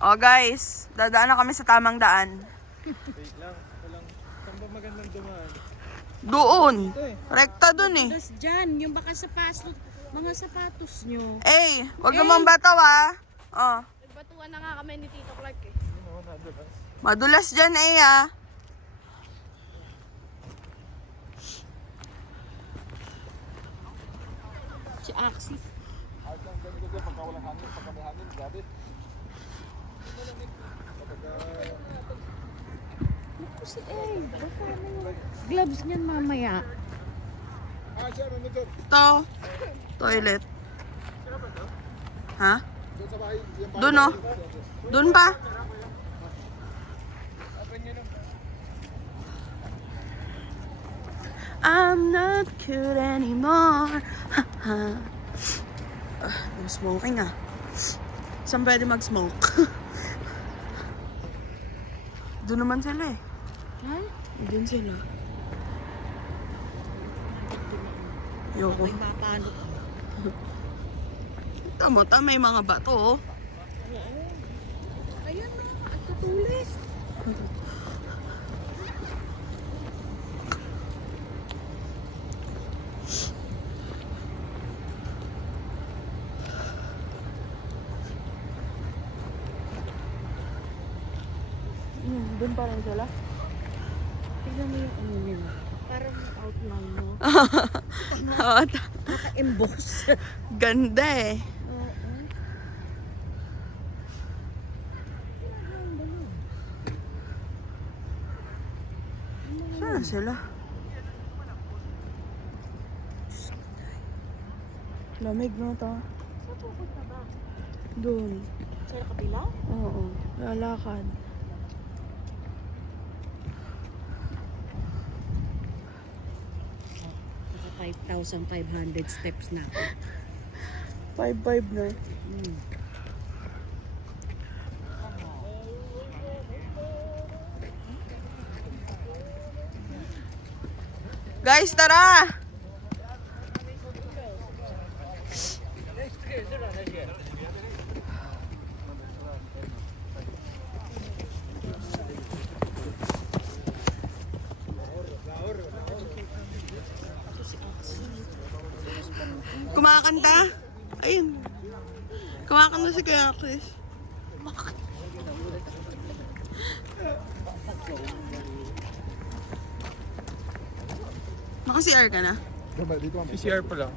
Oh guys, dadaan na kami sa tamang daan. Wait lang. Walang... Saan ba magandang dumaan? Doon. Rekta doon eh. Tapos dyan, yung baka sapatos, mga sapatos nyo. Eh, wag naman bataw ah. Oh. Nagbatuan na nga kami ni Tito Clark eh. Madulas dyan eh ah. Si Axis. Kasi baka na yung gloves niyan mamaya. Ito. Toilet. Ha? Doon oh. Doon pa. I'm not cute anymore. No smoking ah. Saan pwede mag-smoke? Doon naman sila eh. Ha? Doon sila. Yoko. May mapano. Tama, may mga bato oh. Ayan na, at tutulis. Doon pa rin sila. Tignan mo yung ano nila. Parang yung outline mo. Oo, Naka-emboss. ganda eh. Oo. Saan na sila? Lamig no to. Saan pupunta ba? Doon. Sa kapila? Oo. Lalakad. Nasa 5,500 steps na. 5-5 na. Guys, tara! Kumakanta? Ayun. Kumakanta si Kuya Chris. Naka-CR ka na? PCR pa lang.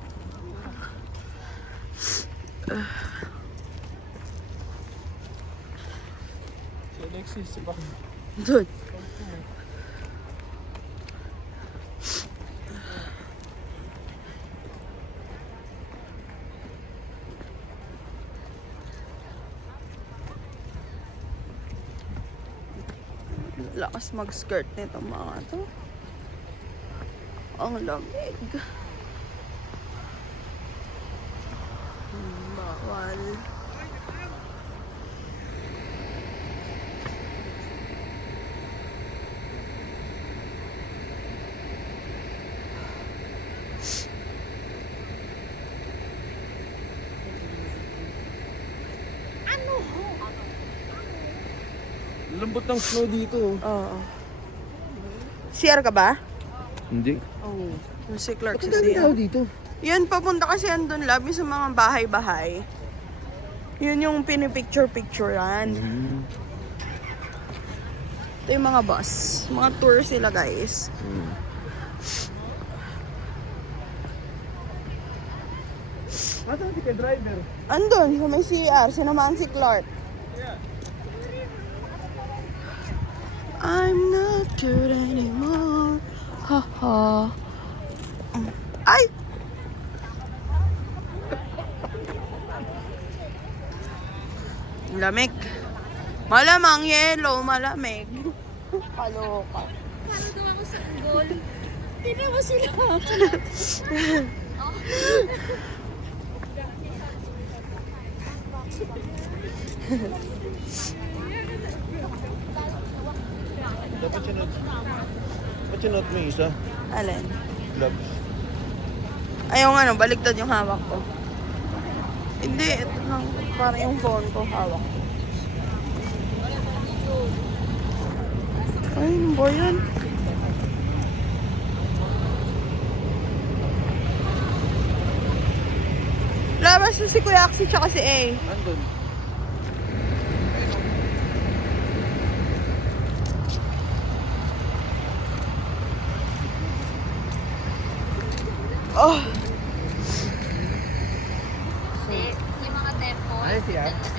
Si Alexis, si Bak. Doon. Lakas mag-skirt nito mga to. Ang lamig. Bawal. Lambot ng snow dito. Oo. CR ka ba? Hindi. Oo. Yung si Clark sa Dami tao CR. dito. Yun, papunta kasi andun lab, yung sa mga bahay-bahay. Yun yung pinipicture-picturean. Ito yung mga bus. Mga tour sila, guys. Nasaan si driver? Andun, sa may CR. Sinamahan si Clark. I'm not good anymore. Haha. Ay! Lamig. Malamang yellow, malamig. Kaloka. Paano daw ako sa goal? Tignan mo sila. Dapat sinot mo yung isa. Alin? Gloves. Ay, yung ano, baliktad yung hawak ko. Hindi, ito lang. Parang yung phone ko hawak ko. number yun. Labas na si Kuya Axie tsaka si A. Andun. Oh, Yung mga depo. Ay, siya. ganda.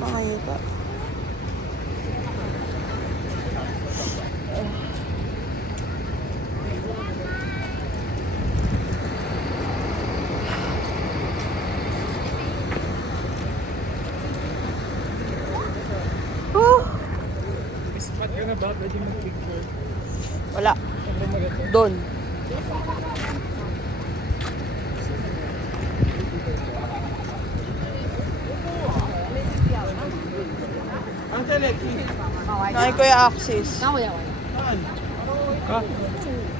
Mga yuta. Spot ka na ba? Pwede mag-picture. Wala. Saan ba maganda? Doon. Ang Alexi. Nakay Kuya Axis. Ha?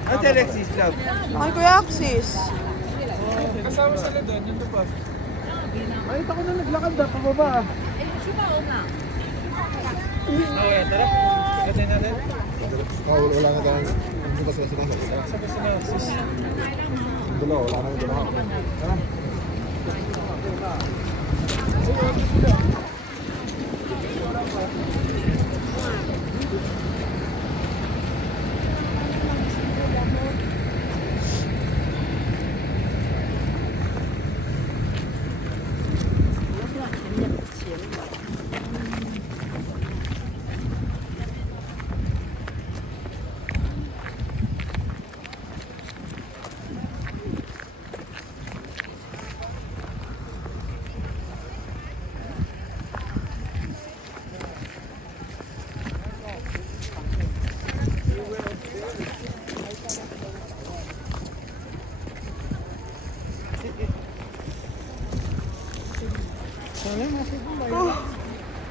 Ang Alexis love. Nakay Kuya Axis. Kasama sila doon, yung pa. Ay, ako na naglakad na, pababa. Okay, tara. Pagkatay natin. Wala na tayong hindi ba sila sinasal? Sabi sila, sis. Dalawa, wala na yung dalawa.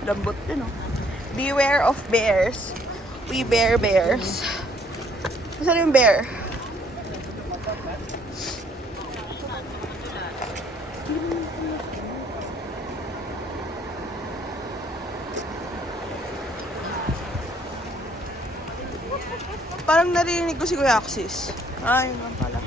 Lambot din, oh. Beware of bears. We bear bears. Saan yung bear? Parang narinig ko si Kuya Axis. Ay, yun lang pala.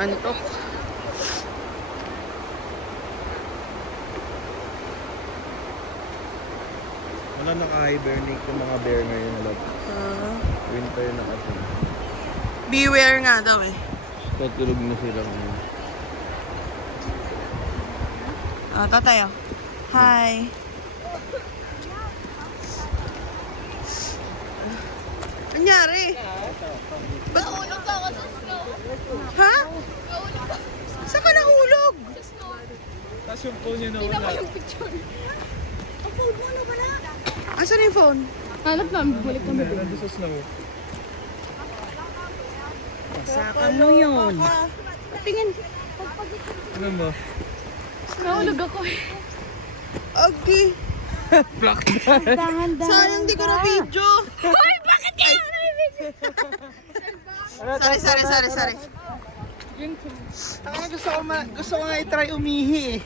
Antok. Wala naka-hibernate yung mga bear ngayon. Winter na kasi. Beware nga daw eh. Tutulog na sila ngayon. Ah, tatay, oh. Hi. Anyari? Nahulog ako sa snow. Ha? Saan ka nahulog? Sa snow. Tapos yung phone niya na Tingnan mo wala. yung picture. Asan yung phone? Hanap namin, bumalik kami. Nandun sa snow. Sakan mo yun. Tingin. Ano mo? Nahulog ako eh. Okay. Sayang di ko na video. Ay, bakit yan? Sorry. Gusto ko nga i-try umihi eh.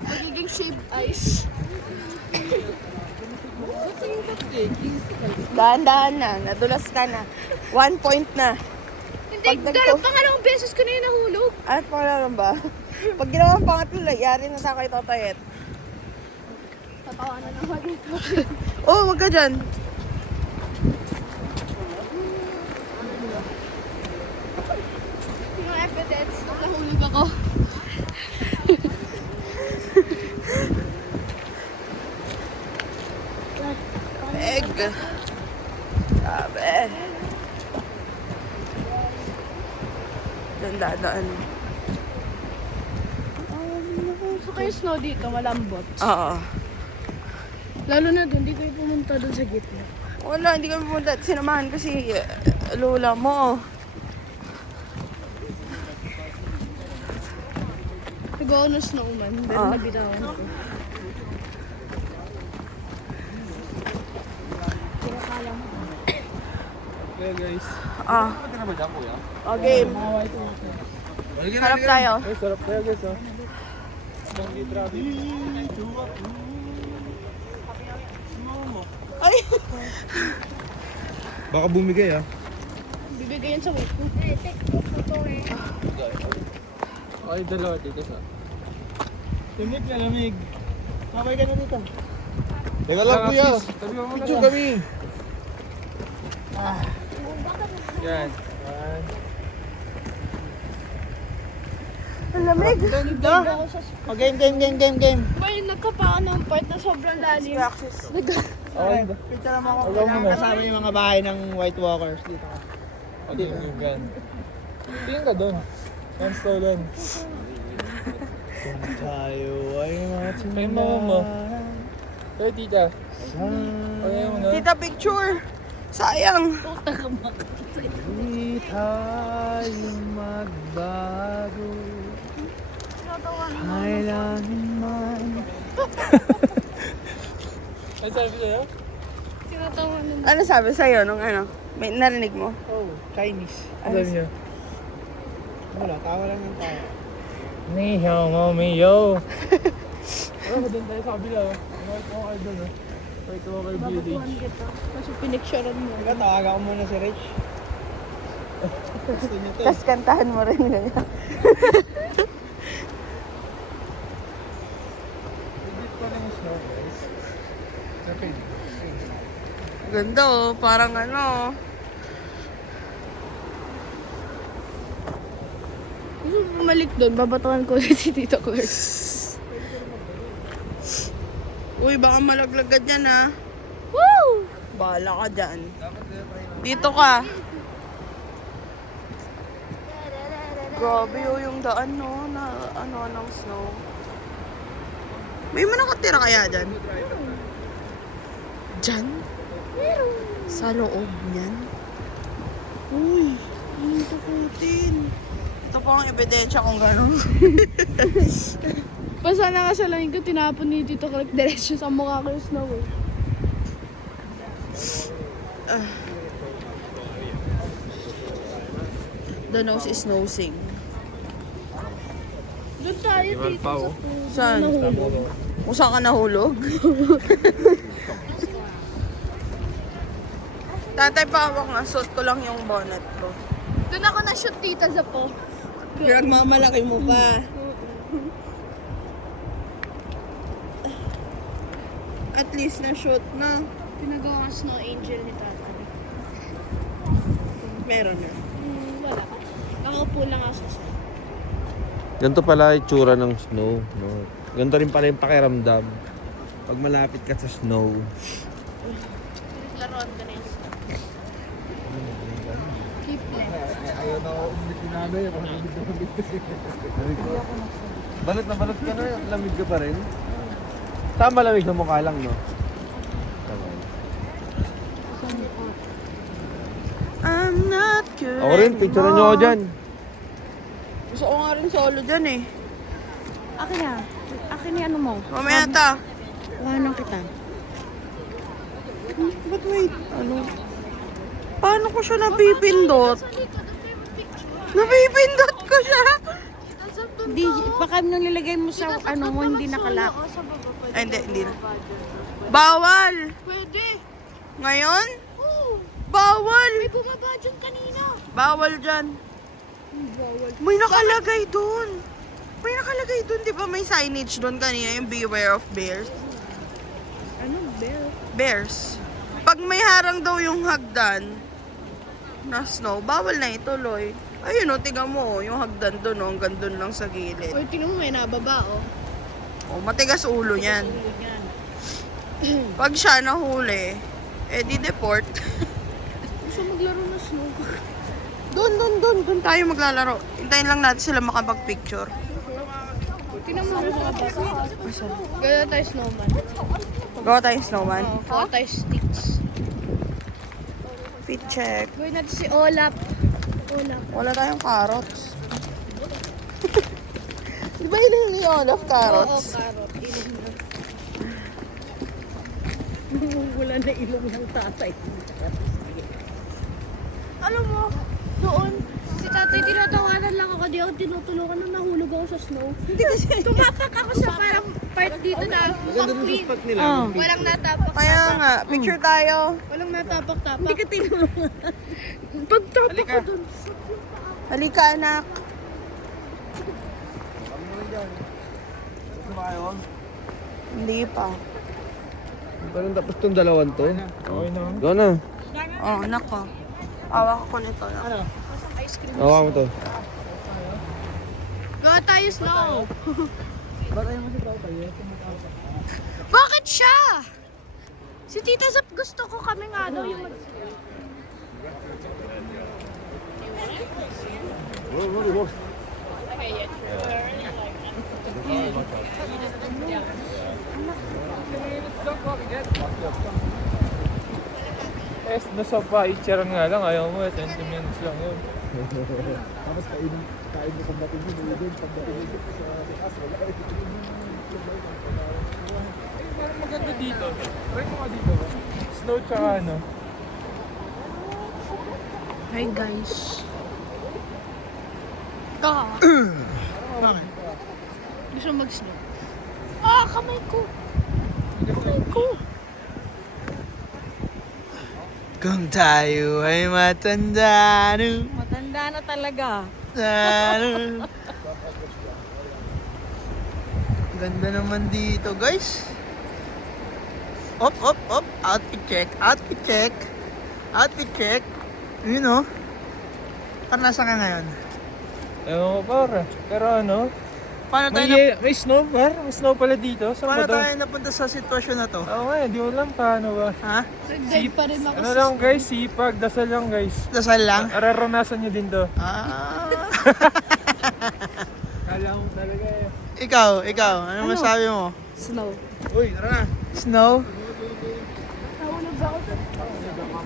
Magiging shaved ice. Dahan-dahan na. Nadulas ka na. 1 point na. Hindi, Pag nagko- pangalawang beses ko na yun nahulog. At pangalaman ba? Pag ginawa ang pangatlo, yari na sa kay Totayet. Tatawanan naman dito. Oh, wag ka dyan. Yung evidence, nahulog ako. Egg. Sabi. Dandaan. So kayo snow dito, malambot. Oo. Lalo na doon, di kayo pumunta doon sa gitna. Wala, hindi kami pumunta. Sinamahan ko si lola mo. Nag-ako ng snowman, pero nabitawan ko. Kaya guys. Ah. Pwede na ba dyan, kuya? O, game. Harap tayo. Ay, sarap kaya guys, oh. Banggi traffic. Ay! Baka bumigay ah. Bibigay yan sa weight ko. Ay, dalawa dito sa. Lamig na lamig. Mamay ka na dito. Teka lang kuya. Tabi mo muna Picture lang. kami. Yan. Ang lamig. Ako sa Oh, game. ba yung nagkapaan ng part na sobrang lalim? Okay. Picture naman ako Ikaw muna. kasama yung mga bahay ng White Walkers dito. Okay, yung gun. Tingin ka doon. One stolen. Kung tayo ay Kaya mama mo. Kaya tita. Okay mo na. Tita, picture. Sayang. Di tayo magbago. Kailanman. Ay, sabi sa'yo? Tinatawanan. Ano sabi sa'yo nung ano? May narinig mo? Oh, Chinese. Sabi niya. Wala, tawa lang yung tawa. Ni hao mo mi yo. Ano doon tayo sa kabila? Ano ko kayo doon ah. Wait ko kayo village. Babakuhan kita. Kasi pinicturean mo. Teka, tawagan ko muna si Rich. Gusto niyo to. Tapos kantahan mo rin ganyan. Edit ko lang yung snow guys. Ganda oh. Parang ano. Gusto mo bumalik doon, babatuhan ko ulit si Tito Clark. Uy, baka malaglagad yan ha. Woo! Bahala ka dyan. Dito ka. Grabe oh, yung daan no, na ano ng snow. May mga nakatira kaya dyan? Dyan? Sa loob niyan? Uy, ang tukutin. Ito pa ang ebidensya kung gano'n. Basta nakasalain ko, tinapon ni Tito Clark diretso sa mukha ko yung snow eh. The nose is nosing. Doon tayo dito sa Saan? nahulog. Kung saan ka nahulog? Tatay, pawak nga. Suot ko lang yung bonnet ko. Doon ako na-shoot tita sa po. Pinagmamalaki mo pa. At least na-shoot na. Pinagawa ka snow angel ni tatay. Meron na. Wala. Nakaupo lang ako sa Ganito pala yung tsura ng snow. No? Ganito rin pala yung pakiramdam. Pag malapit ka sa snow. laruan ko na yung snow. Keep left. Ayaw na ako umit ni nanay. Balot na balot ka na. Lamig ka pa rin. Tama lamig sa mukha lang, no? I'm not good Ako rin, picture nyo ako dyan. Gusto ko nga rin solo dyan eh. Akin na. Akin na ano mo. Mamaya ta. Kuhanan kita. But wait, ano? Paano ko siya napipindot? Napipindot ko siya. Di, baka nung nilagay mo sa ano mo, hindi nakalak. Sa baba pwede. Ay, hindi na. Bawal! Pwede. Ngayon? Oo. Bawal! May bumaba dyan kanina. Bawal dyan. Bawal. May nakalagay dun. May nakalagay dun, di ba? May signage dun kanina, yung beware of bears. Ano, bear? Bears. Pag may harang daw yung hagdan na snow, bawal na ituloy. Ayun o, tiga mo, yung hagdan dun, hanggang dun lang sa gilid. Uy, tingnan mo may nababa, oh. O, matigas ulo yan. Pag siya nahuli, eh di deport. Gusto maglaro na snow. Doon tayo maglalaro. Hintayin lang natin sila makapag-picture. Tingnan mo mga bata. Gaya tayo snowman. Gawa tayong snowman. Oo, gawa tayo sticks. Fit check. Gawin natin si Olap. Olap. Wala tayong carrots. Di ba yun yung Olaf Oo, carrots? carrot. Ilog na. Wala na ilong ng tatay. Alam mo, doon, si tatay tinatawanan lang ako. Di ako tinutulungan nung nahulog ako sa snow. Hindi kasi. Tumapak ako sa parang part dito na McQueen. nila. Walang natapak. Kaya nga, picture tayo. Walang natapak-tapak. Hindi ka tinulungan. Pagtapak ko dun. Halika anak. Hindi pa. Parang tapos tong dalawan to. Okay na. Go na. Oh, nako. Awak ko nito. Ano? Hawa mo to. Gawa tayo snow. Bakit mo si Tatay? Bakit siya? Si Tita Zap gusto ko kami nga daw yung Nasa pa-itcharan nga lang, ayaw mo, 20 minutes lang yun. Tapos kain mo pagdating mo, doon pagdating mo sa taas, wala eh. Parang maganda dito. Try mo nga dito ba? Snow tsaka ano. Hi guys. Ka. Bakit? Gusto mag-snow. Ah, kamay ko. Kamay ko. Kung tayo ay matanda, Matanda na talaga. Ganda naman dito, guys. Op. Outfit check. Outfit check. Yun, oh. Parang nasa ka ngayon? Ewan ko pare. Pero ano, Paano tayo, may snow par? May snow pala dito. Saan paano ba tayo napunta sa sitwasyon na to? Oo nga, di ko alam paano ba. Ha? Dead pa rin ako. Ano lang guys, sipag, dasal lang guys. Dasal lang? Araranasan nyo din to. Ah. Kala mo talaga eh. Ikaw, ano masabi mo? Snow. Uy, tara na. Snow?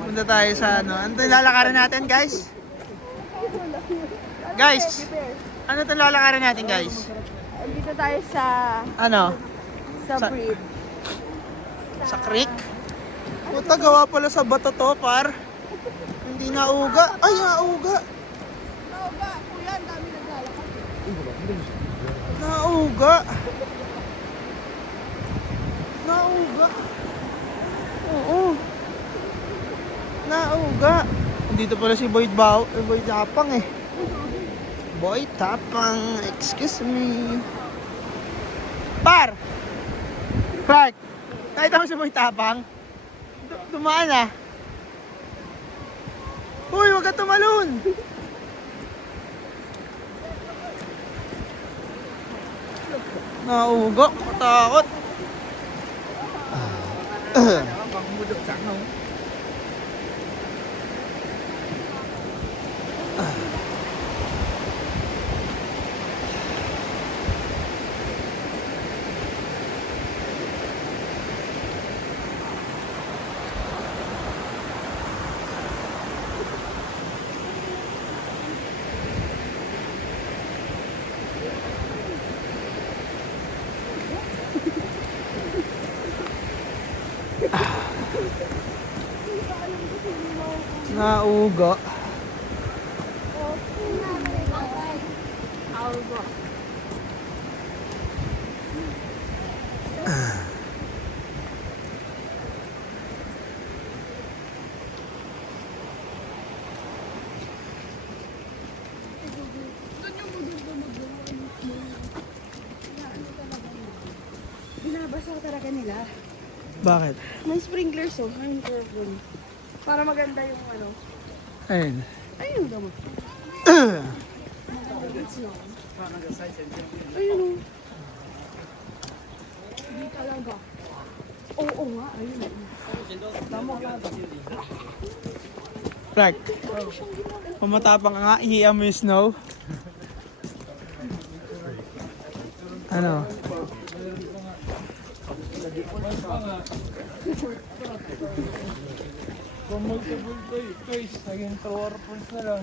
Punta tayo sa ano. Ano itong lalakarin natin, guys? Guys, ano itong lalakarin natin, guys? Dito tayo sa Ano? Sa- breed. Sa creek? Puta, gawa pala sa bato to, par. Hindi nauga. Ay, nauga. Nauga. Nauga. Oo. Nauga. Dito pala si Boy Tapang eh. Boy Tapang, excuse me. Par! Nakita mo si Boy Tapang? Dumaan ah. Uy, wag ka tumalon! Nauga, katakot. Nauga. Basta talaga nila. Bakit? May sprinklers oh. Ayun, careful. Para maganda yung ano. Ayun. Ayun yung gamot. Ayun oh. Hindi talaga. Oo nga, ayun. Clark, pumatapang ka nga, ihiya mo yung snow. Ano? Kung multiple choice, naging true or false na lang.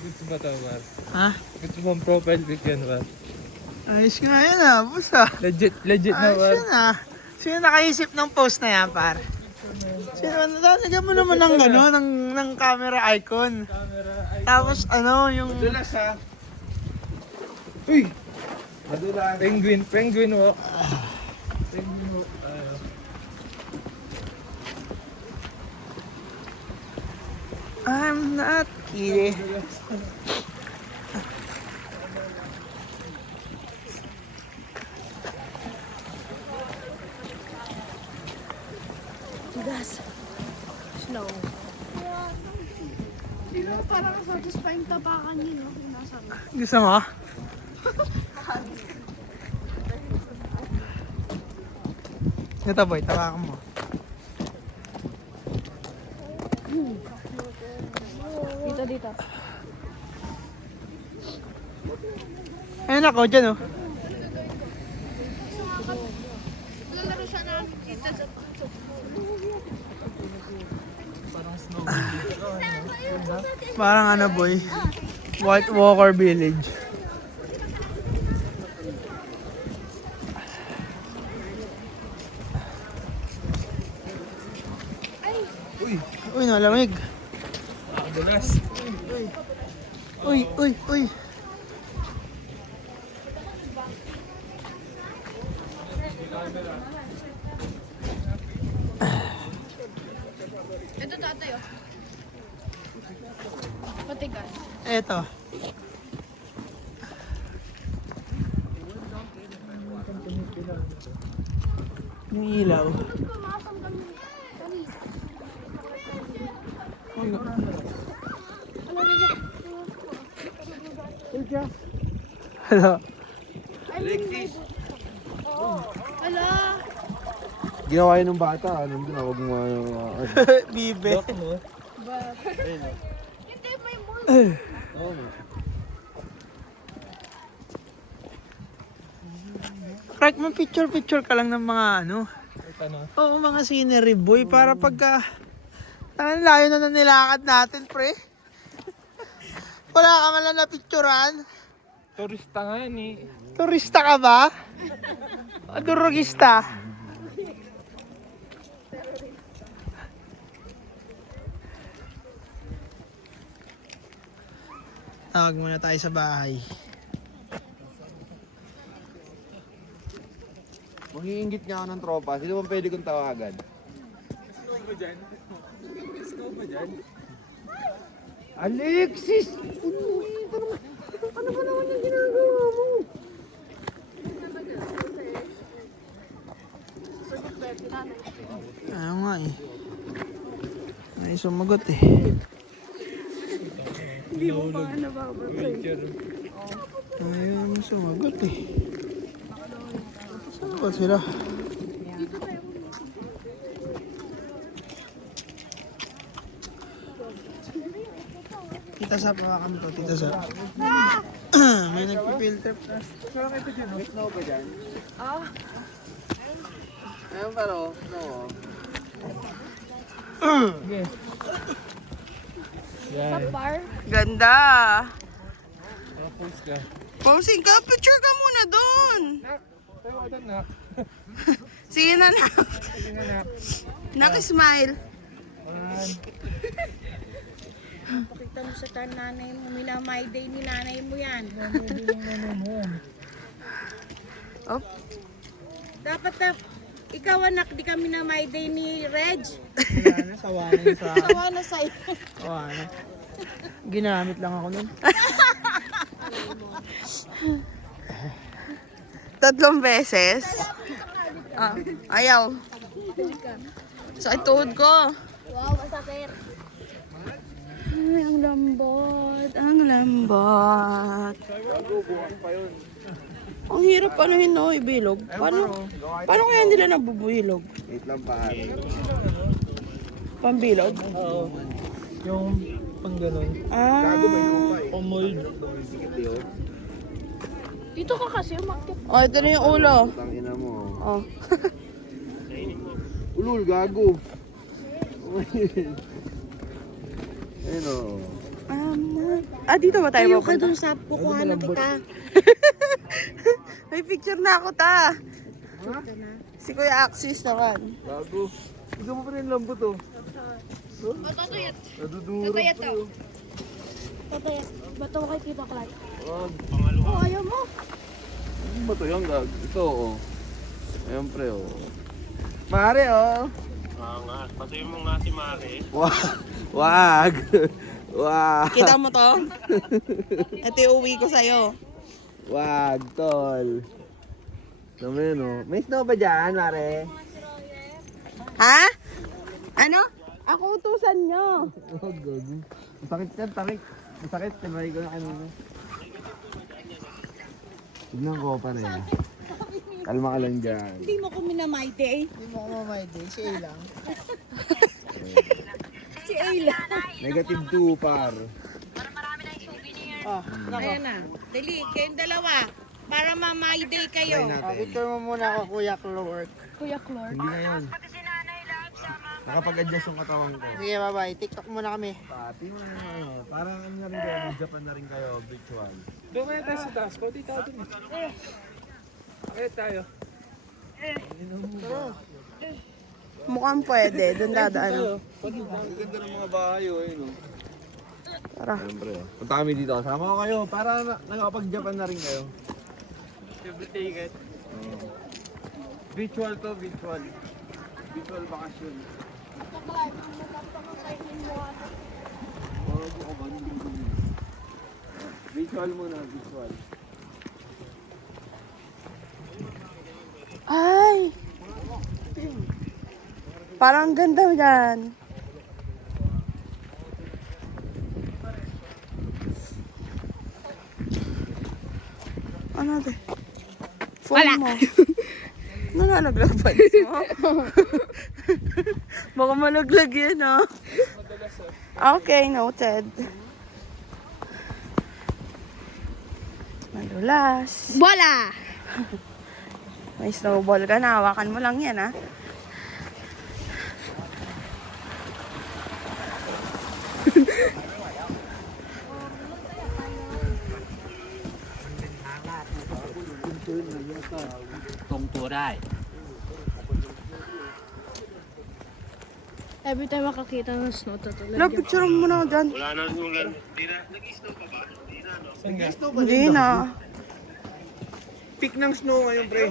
Goods ba ito, Mar? Ha? Goods mo ang profile pic yan, Mar? Ayos ka na yan ah, boss ah. Legit na, Ayos Mar. yan ah. Sino nakaisip ng post na yan, par? Sino, lalagyan mo naman ng gano'n, ng camera icon. Tapos ano, yung... Madulas, ha? Uy! Madulas. Penguin walk. Penguin walk. I'm not kidding. Snow. Hindi na parang satisfying tapakan yun, no? Kung nasa Gusto mo? Ito boy, tawakan mo. Dito. Ayun ako, dyan oh. Lalaro siya na kita sa Parang ano boy, White Walker Village. Uy, nalamig. Madulas. Uy. Ito tatay, oh. Patigan. Eto. Yung ilaw. Hello. Hala! Ginawa yun ng bata. Nandun na, huwag mo Bibe. Hindi, may mold. Crack mo picture ka lang ng mga ano. Ito na. Oo, mga scenery boy. Para pagka... Ang layo na nilakad natin, pre. Wala ka man lang na picturean. Turista nga yan, eh. Turista ka ba? O durugista? Tawag muna tayo sa bahay. Mangiingit nga ako ng tropa. Sino bang pwede kong tawagan? Alexis! Ano ba naman yung ginagawa mo? Ayaw nga eh. Ay, sumagot eh. Picture. Ayaw mo sumagot eh. Saan ba sila? Tita Sap, hawakan mo to, Tita Sap. May nagpipilter pa. Snow ba dyan? Ayun pa no? Snow. Sige. Yan. Bar. Ganda. Naka-post ka. Posing ka, picture ka muna doon. Tayo ka doon, nak. Sige na na. Sige na, nak. Nak-smile. One. Pakita mo sa nanay mo, minamay day ni nanay mo yan. Hindi lang naman mo yan. Op. Dapat na, ikaw anak, di kami na my day ni Reg. Wala na, sawa na yun sa akin. Sawa na sa'yo. Sawa na. Ginamit lang ako nun. 3 beses. Ah, ayaw. Sakit tuhod ko. Wow, masakit. Ay, ang lambot. Ang lambot. Ang hirap panuhin, no? Ibilog. Paano kaya nila nabubuhilog? Wait lang pa. Pambilog? Oo. Yung pang ganun. Ah. Pamold. Dito ka kasi umakit. Oh, ito na yung ulo. Tangina mo. Oh. Ulul, gago. Ayun o. Dito ba tayo Tayo ka pupunta? dun sa kukuha na kita. May picture na ako, ta. Si Kuya Axis naman. Gago. Gusto mo pa rin lambot o. Tatayat. Naduduro pa yun. Tatayat. Bato ko kay Tita Clark. Wag. Oh, ayaw mo. Ano ba ito yung gag? Ito o. Ayan pre o. Mare o. nga. Patuloy mo nga si Mare. Wag. Wag. Kita mo to? Ito yung uwi ko sa'yo. Wag, tol. Naman o. May snow ba dyan, Mare? Ha? Ano? Ako utusan nyo. Wag, gago. Masakit yan, takik. Masakit, tinry ko na kanina. Tignan ko pa rin. Kalma ka lang dyan. Hindi mo ko minamay day. Hindi mo ako mamay day. Si A lang. Si Ayla. Negative 2, par. Oh, ayan na. Dali, kayong dalawa. Para mamay day Try kayo. natin. Picture mo muna ako, Kuya Clark. Kuya Clark. Hindi na yun. Nakapag-adjust yung katawan ko. Sige, bye-bye. TikTok muna kami. Pati mo na ano. Parang ano na rin kayo. Mag-Japan na rin kayo. Virtual. Doon kaya tayo sa taas ko. Di tayo dun eh. Akit tayo. Mukhang pwede. Doon dadaan. Ang ganda ng mga bahay o. Ayun o. Tara. Siyempre o. Punta kami dito. Kasama ko kayo. Para nakapag-Japan na rin kayo. Ticket. Virtual to. Virtual. Virtual bakasyon. Visual muna, visual. Ay! Parang ganda dyan. Ano ate? Wala. Mo. Nangalaglag pa mo? Baka malaglag yan, ah. Okay, noted. Madulas. Bola! May snowball ka na. Hawakan mo lang yan, ah. Every time makakita ng snow, tatulad Love, picture mo na dyan. Wala na ulan. Nag-snow pa ba? Hindi na. Hindi na. Peak ng snow ngayon, pre.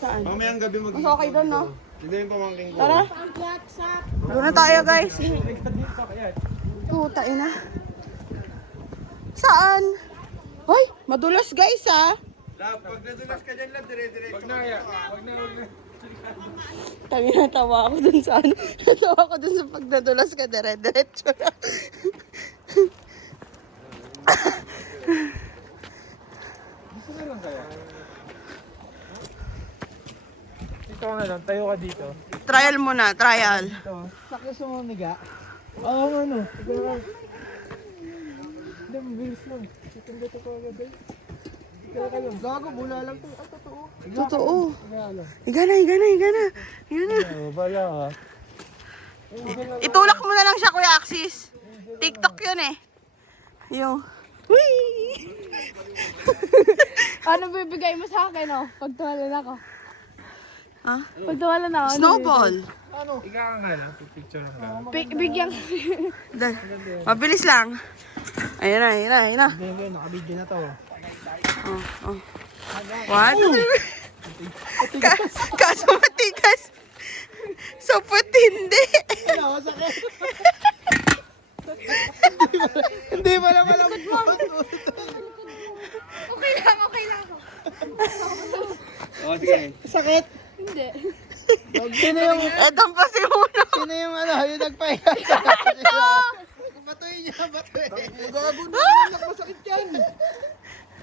Saan? Mamayang gabi mag- Mas okay doon, no? Hindi yung pamangking ko. Tara. Doon na tayo, guys. Puta, ina. Saan? Hoy, madulas, guys, ah. Lab, pag nadulas ka dyan, lab, dire-diretso. Wag na kaya. Wag na. Tangi natawa ako dun sa ano. Natawa ako dun sa pag nadulas ka, dire-diretso lang. Gusto na lang kaya. Dito ka na lang. Tayo ka dito. Trial muna, trial. Dito. Sakto sumiga. Oo, ano. Siguro. Hindi, mabilis lang. Dito ko agad eh. Kaya ka lang. Gago, bula lang to. Ang totoo. Totoo. Kaya lang. Igana, igana, igana. Igana. Oo, bala ka. Itulak mo na lang siya, Kuya Axis. TikTok yun eh. Yung, Whee! Ano bibigay mo sa akin, oh? Pag tuwalan ako. Ha? Pag tuwalan ako. ano Snowball. Ikaw nga lang, picture lang. Bigyan. Mabilis lang. Ayun na, ayun na, ayun na. Hindi, nakabidyo na to. Oh. What? Kaso matigas. So puti hindi. Ano, sakit. Hindi pa lang alam. Okay lang ako. Oh, sige. Sakit. Hindi. Sino yung, Etong pa si Uno. sino yung ano, yung nagpahinga sa batoy niya, batoy. Gago na, masakit yan.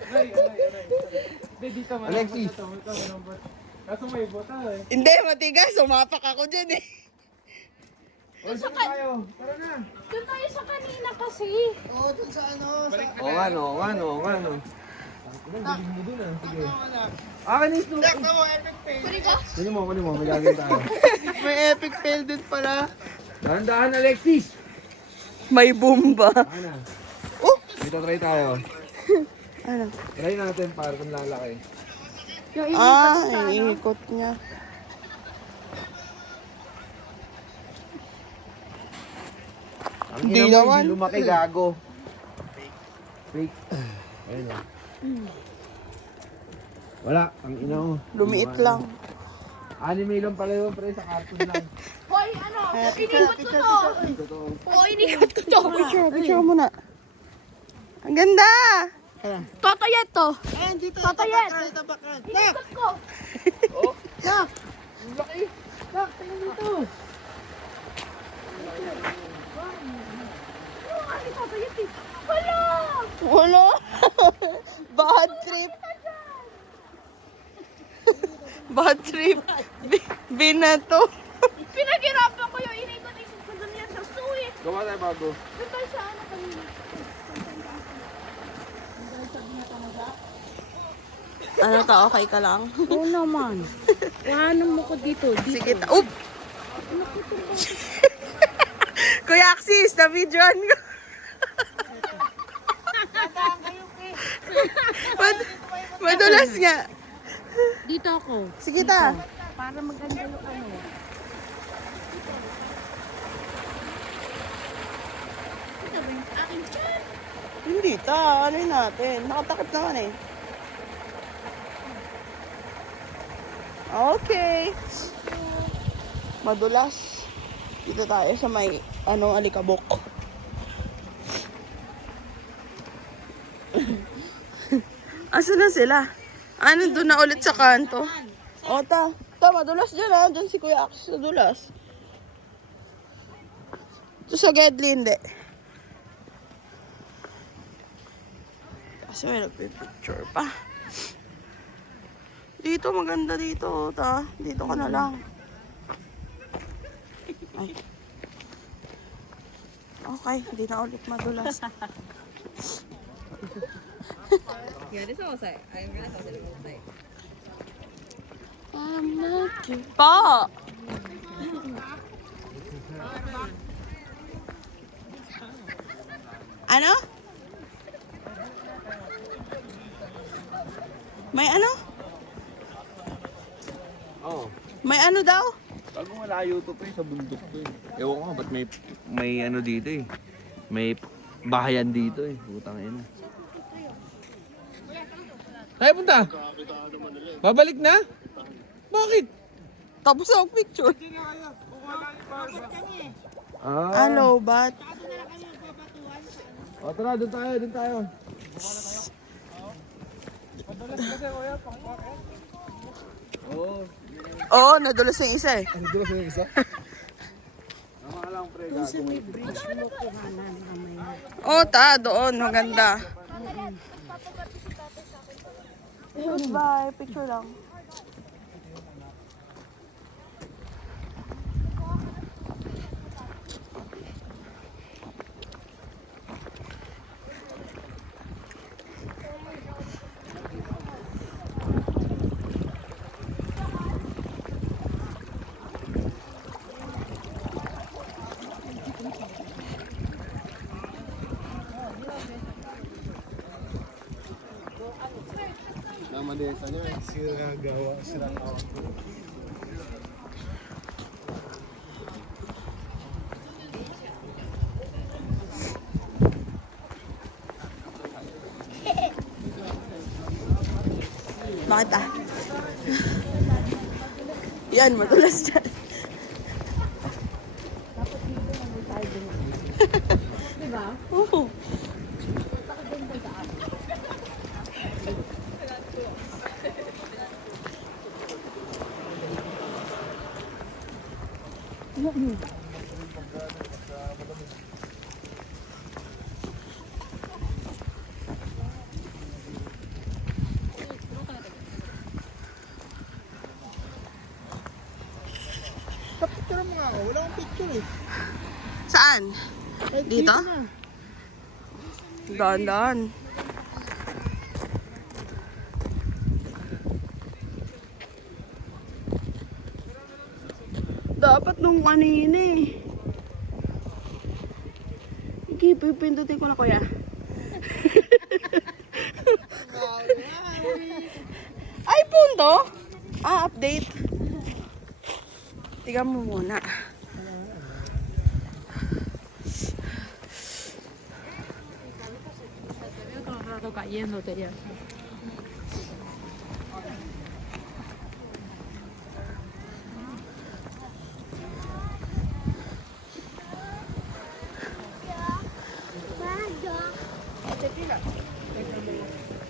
Hindi, dito man. Alexis. Kaso may bota eh. Hindi, matigas. Sumapak ako dyan eh. Tayo, tara na. Doon tayo sa kanina kasi. Oo, dun sa ano, sa... Oo nga no, oo nga no, oo nga no. Sige. Akin is no. Dakta mo, epic fail. Kunin mo, may gagawin tayo. May epic fail din pala. Dahan-dahan, Alexis. May bomba. Ano? Dito try tayo. Ano? Try natin para kung lalaki. Yung Iikot niya. Ang Hindi ina mo, naman. hindi lumaki, gago. Fake. Ayun o. Wala, ang ina mo. Lumiit lang. Anime lang pala yun, pre, sa cartoon lang. Hoy, ano? Inikot ko to. Totoo. Hoy, inikot ko to. Picture mo na. Ang ganda! Tatayet to. Ayan, dito. Tatayet. Tabakan. Inikot ko. Yak! Ano nga si tatayet eh? Wala! Wala! Bad trip! Bad trip! Binato! Pinaghirapan ko yung inikot-ikot ko doon yan sa suwi. Gawa tayo bago. Doon tayo sa ano kanina. Ano to? Okay ka lang? Oo naman. Wahanan mo ko dito. Sige, Oop! Kuya Axis, na-videoan ko. Madulas nga. Dito ako. Sige ta. Para maganda yung ano. Ito ba yung aking chan? Hindi ta. Ano yun natin? Nakatakip naman eh. Okay. Madulas. Dito tayo sa may alikabok. Asa na sila? Ano doon na ulit sa kanto? O ta. Ta, madulas dyan ha. Dyan si Kuya Axis nadulas. Ito sa Gedli hindi. Kasi may nagpipicture pa. Dito, maganda dito, ta. Dito ka na lang. Ay. Okay, hindi na ulit madulas. I'm not you. Pa! Ano? May ano? Oo. May ano daw? Bago malayo to, pre, sa bundok to eh. Ewan ko, ba't may ano dito eh. May bahayan dito eh. Putang ina. Ay, punta. Babalik na? Bakit? Tapos ako picture. Ah. Ano, bat? O, tara, doon tayo, doon tayo. Oo. Oo, nadulas yung isa eh. Ano dito sa isa? Tama ka lang, pre. Oo, ta, doon. Maganda. Bye. Picture lang. Bakit ah? Yan, madulas dyan. Diba? Oo. Kapicture mo nga ako. Wala akong picture eh. Saan? Kahit Dito? na. Dahan-dahan. Dapat nung kanina eh. Sige, pipindutin ko na kuya. iPhone to? Update. Tingnan mo muna.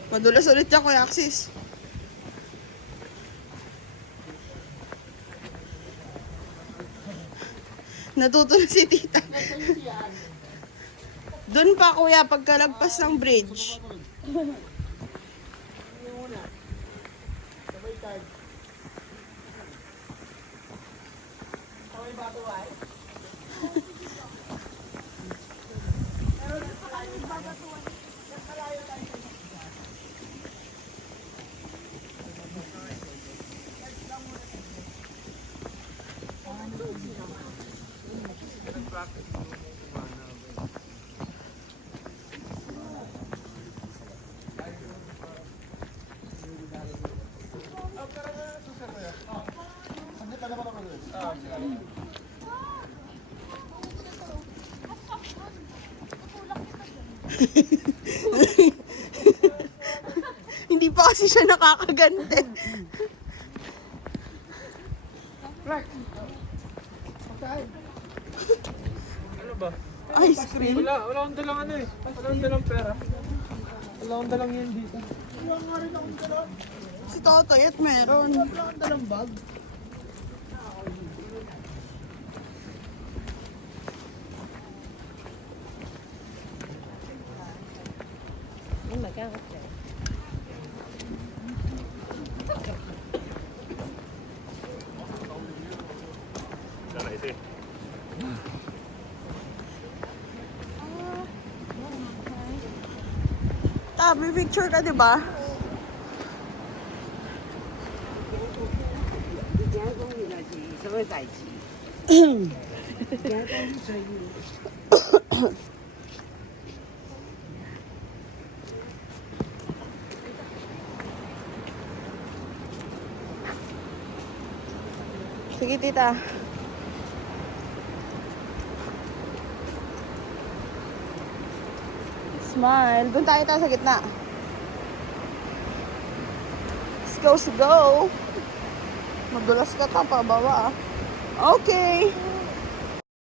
Madulas ulit siya, Kuya Axis. Natutulog si tita. Doon pa, Kuya, pagkalagpas ng bridge. Hindi pa kasi siya nakakaganti. Ano ba? Ice cream? Wala akong dalang ano eh. Wala akong dalang pera. Wala akong dalang yan dito. Si Totoy at meron. Wala akong dalang bag. Tabi, picture ka, di ba? Sige, tita. Smile. Doon tayo sa gitna. Let's go, go. Madulas ka pa, pababa ah. Okay.